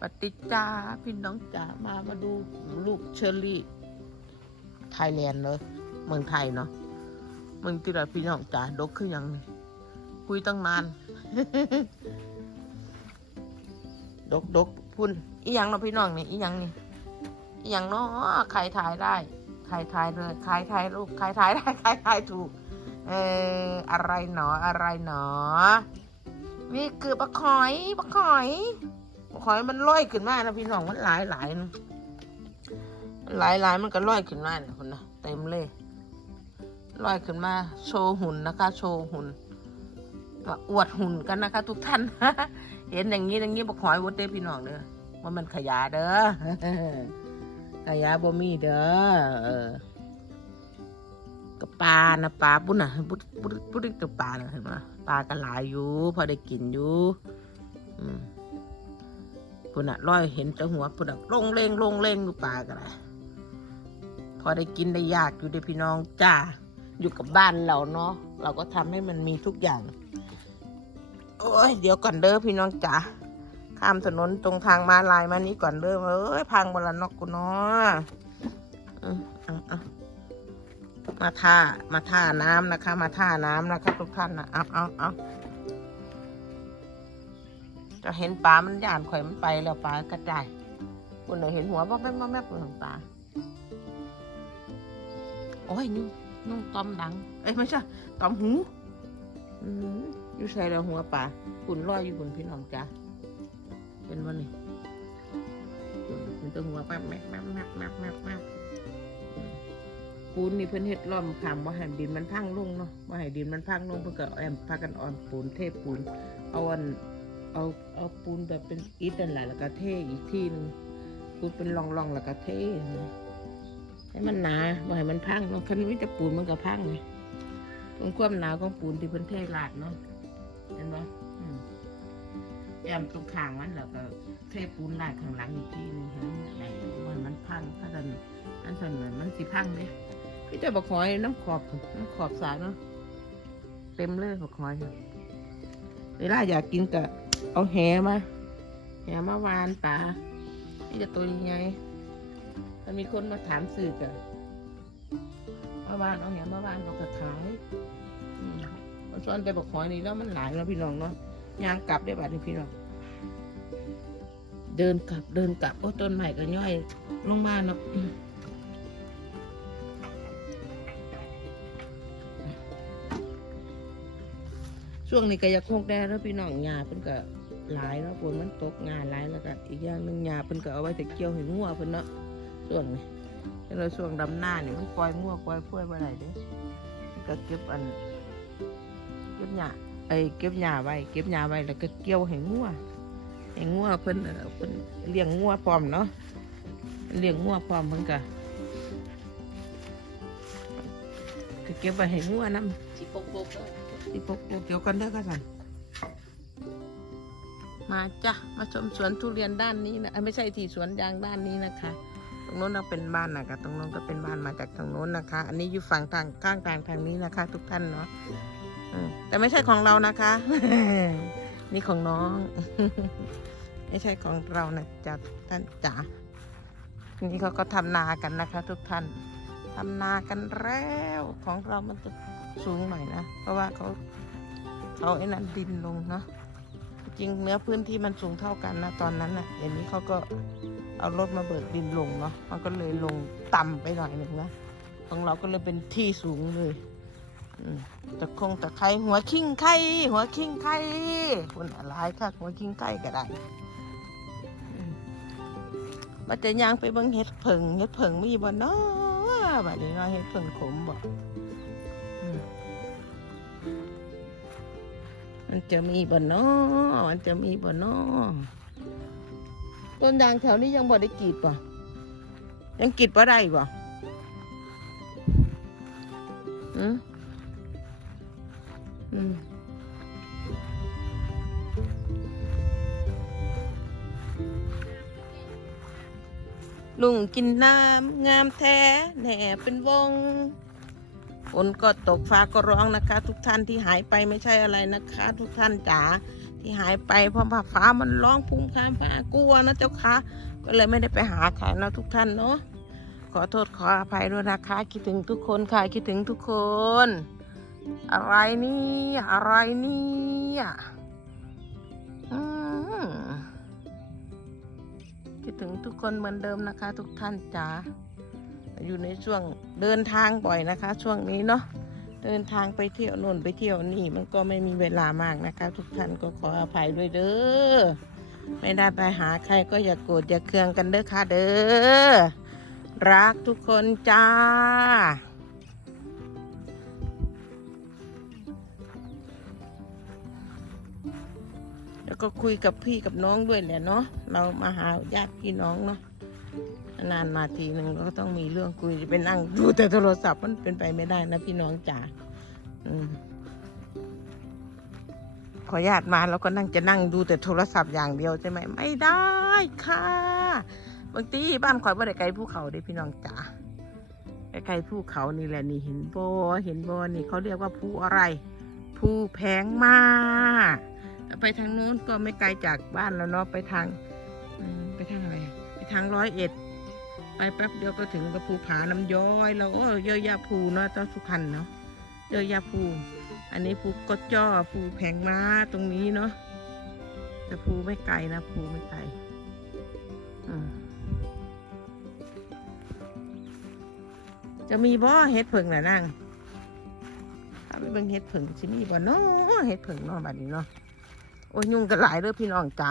ปฏิจาพี่น้องจ๋ามามาดูลูกเชอรี่ ไทยแลนด์เลยเมืองไทยเนาะเมืองที่เราพี่น้องจ๋าดกขึ้นยังคุยตั้งนาน ดกดกพุ่นอีหยังเนาะพี่น้องนี่อีหยังนี่อีหยังเนาะใครถ่ายได้ใครถ่ายเลยใครถ่ายรูปใครถ่ายได้ใครถ่ายถูก เอออะไรหนออะไรหนอ นี่คือปลาหอยปลาหอย หอยมันลอยขึ้นมานะพี่น้องมันหลายหลายนะมันหลายหลายมันก็ลอยขึ้นมาเนี่ยคนนะเต็มเลยลอยขึ้นมา โชว์หุ่นนะคะ โชว์หุ่นอวดหุ่นกันนะคะ ทุกท่าน เห็นอย่างนี้อย่างนี้ปลาหอยวัดเด้พี่น้องเด้อว่ามันขยะเด้อขยะบ่มีเด้อเออกับปลานะปลาปุ้นน่ะปุ้นปุ้นปุ้นกับปลานะเห็นไหมปลาก็หลายอยู่ พอได้กินอยู่ อืม ปุ้นน่ะร้อยเห็นแต่หัวปุ้นน่ะลงเลงลงเลงอยู่ปลาก็ได้พอได้กินได้ยากอยู่เด้พี่น้องจ้าอยู่กับบ้านเราเนาะเราก็ทำให้มันมีทุกอย่าง โอ้ยเดี๋ยวก่อนเด้อพี่น้องจ๋าข้ามถนนตรงทางมาลายมานี้ก่อนเด้อเอ้ยพังบละนอกกูเนาะมเอะอะมาท่ามาท่าน้ำนะคะ มาท่าน้ำนะคะทุกท่านนะเอาเอาเอา จะเห็นปลามันย่านข่อยมันไปแล้วปลากระจายคุณเห็นหัวว่แม่แม่ปของปลาโอ้ยนุ่งนุ่งตอมดัง เอ้ยไม่ใช่ตอมหูอยู่ใส่แล้วหัวปลาคุณลอยอยู่บนพี่น้องจ้าเป็นวันนี้มันตัวหัวแป๊บแป๊บแป๊บแป๊บแป๊บแป๊บแป๊บปูนนี่เพิ่นเฮ็ดล้อมคำว่าให้ดินมันพังลงเนาะว่าให้ดินมันพังลงเพิ่นก็แอมพากันอ่อนปูนเทปูนเอาอัน เอาเอาปูนแบบเป็นอิฐนั่นแหละแล้วก็เทอีกทีหนึงปูนเป็นร่องๆแล้วก็เทนะให้มันหนาบ่ให้มันพังเนาะคันมีแต่ปูนมันก็พังไงตรงความหนาของปูนที่เพิ่นเทลาดเนาะเห็นบ่อืมแอมตรงข้างมันแล้วก็เทปูนลาดข้างหลังอีกทีหนึงให้มันได้บ่ให้มันพังถ้าดันอันสันนั้นมันสิพังเด้พี่จ้าบักหอยน้ำขอบน้ำขอบสายเนาะเต็มเลยบักหอยเวลาอยากกินก็ เอาแหมาแหมาวานปลานี่จะตัวยังไงถ้ามีคนมาถามสื่อกันมาวานเอาแหมาวานเราก็ขายมันส่วนแต่บักหอยนี่แล้วมันหลายแล้วพี่น้องเนาะยางกลับได้บัดนี้พี่น้องเดินกลับเดินกลับโอ้ต้นใหม่ก็ย่อยลงมาเนาะ ช่วงนี้ก็อยากคงแดแล้วพี่น้องหญ้าเพิ่นก็หลายแล้วฝนมันตกงานหลายแล้วก็อีกอย่างหนึ่งหญ้าเพิ่นก็เอาไว้แต่เกี่ยวให้งัวเพิ่นเนาะช่วงนี้แต่เราช่วงดำหน้านี่มันปล่อยงัวปล่อยเพื่อยบ่ได้เด้ก็เก็บอัน เก็บหญ้าไอ้เก็บหญ้าไว้เก็บหญ้าไว้แล้วก็เกี่ยวให้งัวให้งัวเพิ่นเพิ่นเลี้ยงงัวพร้อมเนาะเลี้ยงงัวพร้อมเพิ่นก็ก็เก็บไว้ให้งัวนำสิปกป กเลยที่พกปลูกเกี่ยวกันได้อค่ะสันมาจ้ะมาชมสวนทุเรียนด้านนี้นะไม่ใช่ที่สวนยางด้านนี้นะคะ ตรงโน้นเราเป็นบ้านนะคะตรงโน้นก็เป็นบ้านมาจากทางโน้นนะคะ อันนี้อยู่ฝั่งทางข้างทางทางนี้นะคะ ทุกท่านเนาะแต่ไม่ใช่ของเรานะคะ นี่ของน้อง ไม่ใช่ของเรานะจ๊ะท่านจ๋านี่เขาก็ทำนากันนะคะ ทุกท่านทำนากันแล้วของเรามันจะ สูงหน่อยนะ เพราะว่าเขาเขาไอ้นั้นดินลงเนาะจริงเนื้อพื้นที่มันสูงเท่ากันนะตอนนั้นนะ่ะเดี๋ยวนี้เขาก็เอารถมาเบิกดินลงเนาะมันก็เลยลงต่ำไปหน่อยหนึ่งนะของเราก็เลยเป็นที่สูงเลยตะคงตะไคร้หัวคิงไข่หัวคิงไข่คนอะไรค่ะหัวคิงไข่ก็ได้มาจะยางไปเบิ่งเห็ดเผิงเห็ดเผิงมีบ่เนาะบัดนี้เนาะเห็ดเผิงขมบ่ มันจะมีบ่เนอมันจะมีบ่เนอต้นยางแถวนี้ยังบ่ได้กรีดป่ะยังกรีดบ่ได้ป่ะอืมอืมลุงกินน้ำงามแท้แหน่เป็นวง ฝนก็ตกฟ้าก็ร้องนะคะ ทุกท่านที่หายไปไม่ใช่อะไรนะคะ ทุกท่านจ๋าที่หายไปเพราะว่าฟ้ามันร้องพุ่งข้ามฟ้ากลัวนะเจ้าค่ะก็เลยไม่ได้ไปหาใครนะทุกท่านเนาะขอโทษขออภัยด้วยนะคะ คิดถึงทุกคนค่ะคิดถึงทุกคน อะไรนี่อะไรนี่อืมคิดถึงทุกคนเหมือนเดิมนะคะ ทุกท่านจ๋า อยู่ในช่วงเดินทางบ่อยนะคะ ช่วงนี้เนาะเดินทางไปเที่ยวโน่นไปเที่ยวนี่มันก็ไม่มีเวลามากนะคะ ทุกท่านก็ขออภัยด้วยเด้อไม่ได้ไปหาใครก็อย่ากโกรธอย่าเคืองกันเด้อค่ะเด้อรักทุกคนจ้าแล้วก็คุยกับพี่กับน้องด้วยแหละเนาะ เรามาหาญาติพี่น้องเนาะ นานมาทีหนึ่งเราก็ต้องมีเรื่องคุยไปนั่งดูแต่โทรศัพท์มันเป็นไปไม่ได้นะพี่น้องจ๋าอขอญาติมาแล้วก็นั่งจะนั่งดูแต่โทรศัพท์อย่างเดียวใช่ไหมไม่ได้ค่ะบางทีบ้านข่อยบ่ได้ไกลภูเขาเด้พี่น้องจ๋าไกลๆภูเขานี่แหละนี่เห็นบ่เห็นบ่นี่เขาเรียกว่าภูอะไรภูแพงมากไปทางโน้นก็ไม่ไกลจากบ้านแล้วเนาะไปทางไปทางอะไร ทางร้อยเอ็ด ไปแป๊บเดียวก็ถึงกับภูผาน้ำย้อยแล้วโอ้เยอะยาภูเนาะเจ้าสุพรรณเนาะเยอะยาภู อันนี้ภูก็จ้อภูแผงม้าตรงนี้เนาะแต่ภูไม่ไกลนะภูไม่ไกลจะมีบ่อเฮ็ดผึ่งน่ะนั่งถ้าไปเบิ่งเฮ็ดผึ่งสิมีบ่เนาะเฮ็ดผึ่งเนาะบัดนี้เนาะโอ้ยยุงกันหลายเด้อพี่น้องจ๋า